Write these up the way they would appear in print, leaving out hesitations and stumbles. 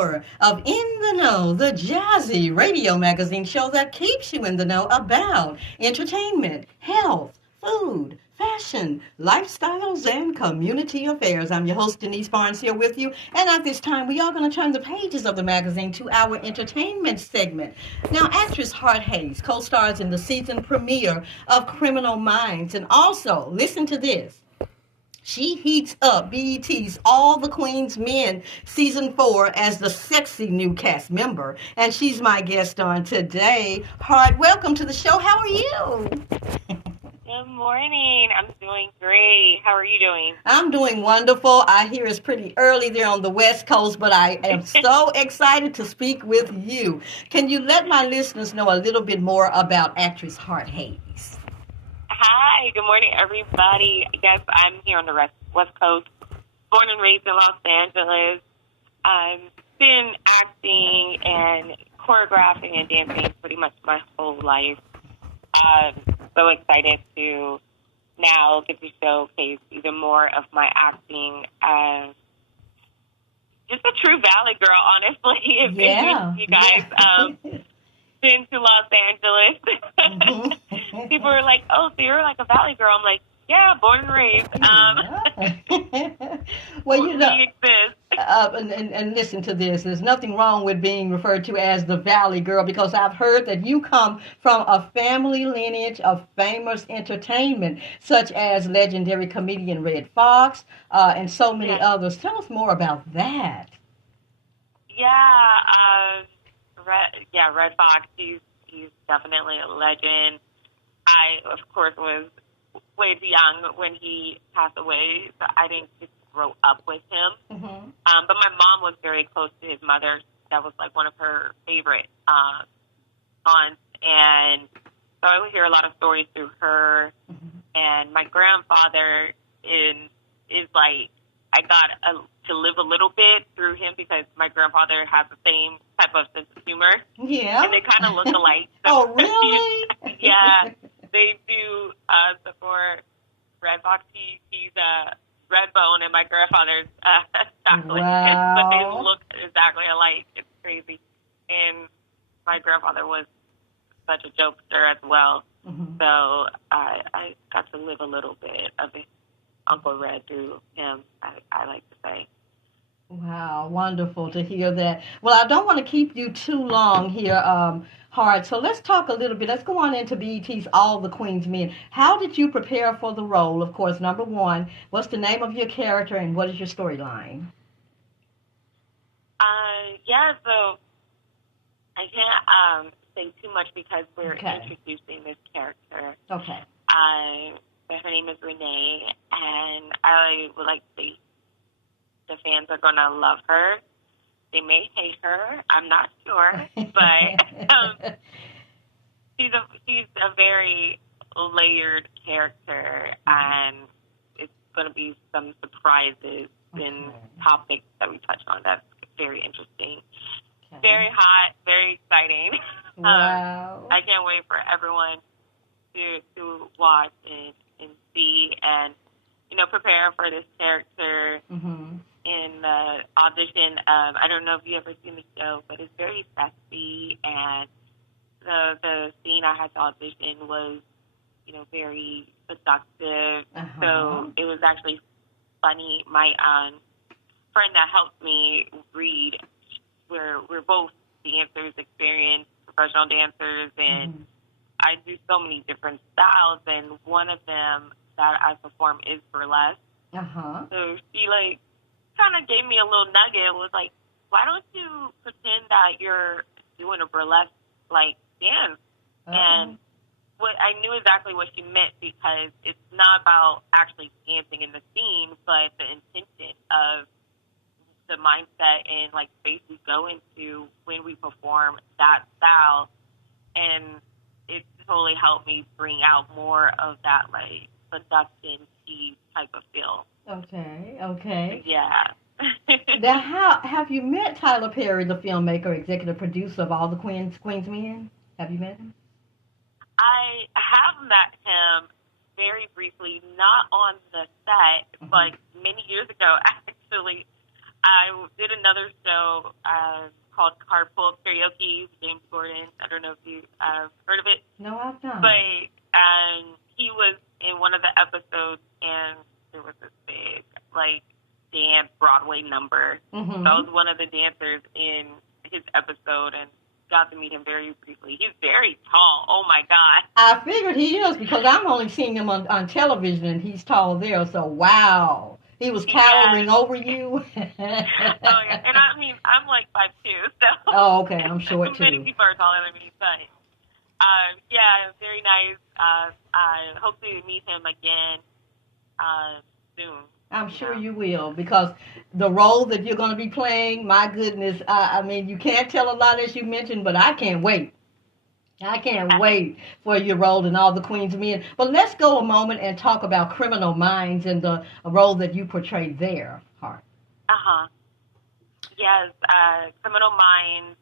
hour of In the Know, the jazzy radio magazine show that keeps you in the know about entertainment, health, food, fashion, lifestyles, and community affairs. I'm your host, Deniece Barnes, here with you. And at this time, we are going to turn the pages of the magazine to our entertainment segment. Now, actress Hart Hayes co-stars in the season premiere of Criminal Minds. And also, listen to this. She heats up BET's All the Queen's Men Season 4 as the sexy new cast member. And she's my guest on today. Hart, welcome to the show. How are you? Good morning. I'm doing great. How are you doing? I'm doing wonderful. I hear it's pretty early there on the West Coast, but I am so excited to speak with you. Can you let my listeners know a little bit more about actress Hart Hayes? Hi. Good morning, everybody. Yes, I'm here on the West Coast, born and raised in Los Angeles. I've been acting and choreographing and dancing pretty much my whole life. I'm so excited to now get to showcase even more of my acting as just a true Valley girl, honestly. If you guys been to Los Angeles, people are like, "Oh, so you're like a Valley girl?" I'm like, "Yeah, born and raised." Well, we exist. And listen to this. There's nothing wrong with being referred to as the Valley Girl, because I've heard that you come from a family lineage of famous entertainment, such as legendary comedian Red Fox and so many others. Tell us more about that. Red Fox. He's definitely a legend. I, of course, was way too young when he passed away, so I didn't get to grow up with him. Mm-hmm. But my mom was very close to his mother. That was like one of her favorite aunts, and so I would hear a lot of stories through her. Mm-hmm. And my grandfather is like, I got to live a little bit through him because my grandfather has the same type of sense of humor. Yeah. And they kind of look alike. Oh, really? Yeah. They do. So for Red Fox, he's a red bone, and my grandfather's chocolate. Wow. But they look exactly alike. It's crazy. And my grandfather was such a jokester as well. Mm-hmm. So I got to live a little bit of it. Uncle Red through him, I like to say. Wow, wonderful to hear that. Well, I don't want to keep you too long here, Hart. So let's talk a little bit. Let's go on into BET's All the Queen's Men. How did you prepare for the role? Of course, number one, what's the name of your character and what is your storyline? So I can't say too much because we're introducing this character. Okay. Her name is Renee, and I would like to say the fans are going to love her. They may hate her. I'm not sure. But she's a very layered character, and it's going to be some surprises in topics that we touch on. That's very interesting. Okay. Very hot, very exciting. Wow. I can't wait for everyone to watch and see and, prepare for this character. Mm-hmm. In the audition. I don't know if you ever seen the show, but it's very sexy, and the scene I had to audition was, very seductive. Uh-huh. So it was actually funny. My friend that helped me read, we're both dancers, experienced professional dancers, and I do so many different styles, and one of them that I perform is burlesque. Uh-huh. So she kind of gave me a little nugget. It was like, why don't you pretend that you're doing a burlesque dance? Uh-huh. And I knew exactly what she meant, because it's not about actually dancing in the scene, but the intention of the mindset and space we go into when we perform that style. And it totally helped me bring out more of that production type of feel. Okay. Yeah. Now, how have you met Tyler Perry, the filmmaker, executive producer of All the Queen's Men? Have you met him? I have met him very briefly, not on the set, but many years ago, actually. I did another show called Carpool Karaoke with James Gordon. I don't know if you heard of it. No, I've not. But he was in one of the episodes, and there was this big, like, dance Broadway number. Mm-hmm. So I was one of the dancers in his episode, and got to meet him very briefly. He's very tall. Oh, my God. I figured he is because I'm only seeing him on television, and he's tall there. So, wow. He was towering over you. Oh, yeah. And I mean, I'm like 5'2", so. Oh, okay. I'm short, too. Many people are taller than me, but, yeah, very nice. I hope to meet him again soon. I'm sure you will, because the role that you're going to be playing, my goodness, I mean, you can't tell a lot as you mentioned, but I can't wait. I can't wait for your role in All the Queen's Men. But let's go a moment and talk about Criminal Minds and the role that you portrayed there, Hart. Uh-huh. Yes, Criminal Minds,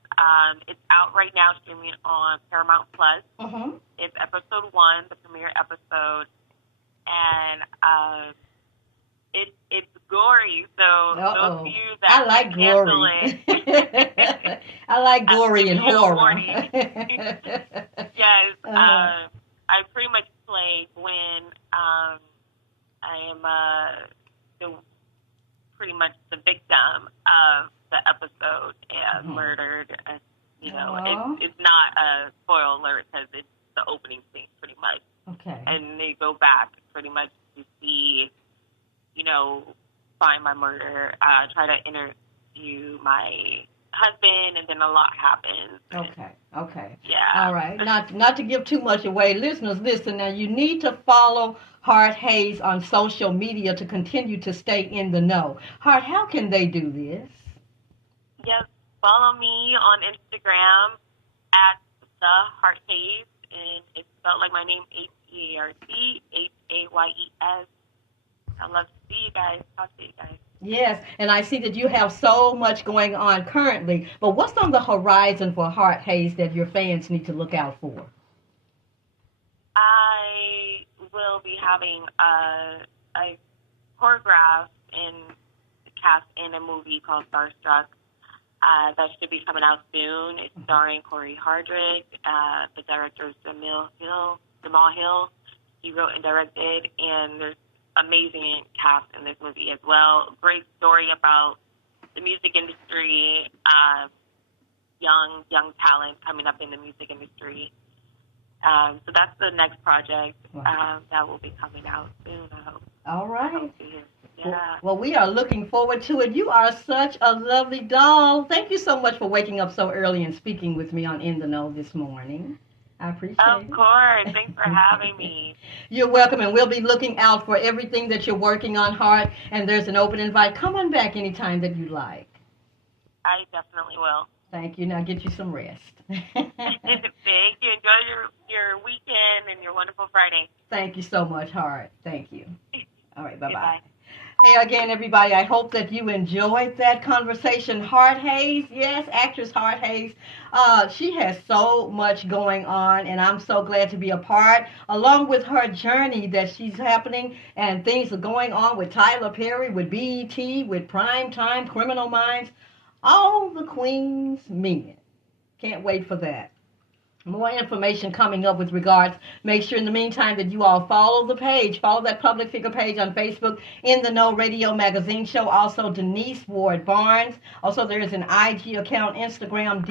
it's out right now streaming on Paramount Plus. Mm-hmm. It's episode 1, the premiere episode, and it's gory, so those of you that I like gory. I like gory and horror. Yes, I pretty much play Gwen. I am pretty much the victim of the episode and murdered. You know, it's not a spoiler alert because it's the opening scene pretty much. Okay. And they go back pretty much to see, you know, find my murder, try to interview my husband, and then a lot happens. Okay. Yeah. All right. Not to give too much away. Listeners, listen now. You need to follow Hart Hayes on social media to continue to stay in the know. Hart, how can they do this? Yes. Follow me on Instagram at the Hart Hayes, and it's spelled like my name, Heart Hayes. I'd love to see you guys. Talk to you guys. Yes, and I see that you have so much going on currently. But what's on the horizon for Hart Hayes that your fans need to look out for? I will be having a choreograph and cast in a movie called Starstruck. That should be coming out soon. It's starring Corey Hardrick. The director is Jamal Hill. He wrote and directed, and there's amazing cast in this movie as well. Great story about the music industry, young talent coming up in the music industry. So that's the next project that will be coming out soon, I hope. All right. Yeah. Well, we are looking forward to it. You are such a lovely doll. Thank you so much for waking up so early and speaking with me on In the Know this morning. I appreciate it. Of course. Thanks for having me. You're welcome, and we'll be looking out for everything that you're working on, Hart, and there's an open invite. Come on back anytime that you like. I definitely will. Thank you. Now get you some rest. Thank you. Enjoy your weekend and your wonderful Friday. Thank you so much, Hart. Thank you. All right, bye-bye. Goodbye. Hey again, everybody. I hope that you enjoyed that conversation. Hart Hayes, yes, actress Hart Hayes. She has so much going on, and I'm so glad to be a part, along with her journey that she's happening, and things are going on with Tyler Perry, with BET, with Primetime, Criminal Minds, all the Queen's Men. Can't wait for that. More information coming up with regards. Make sure in the meantime that you all follow the page. Follow that public figure page on Facebook, In the Know Radio Magazine Show. Also, Deniece Ward Barnes. Also, there is an IG account, Instagram,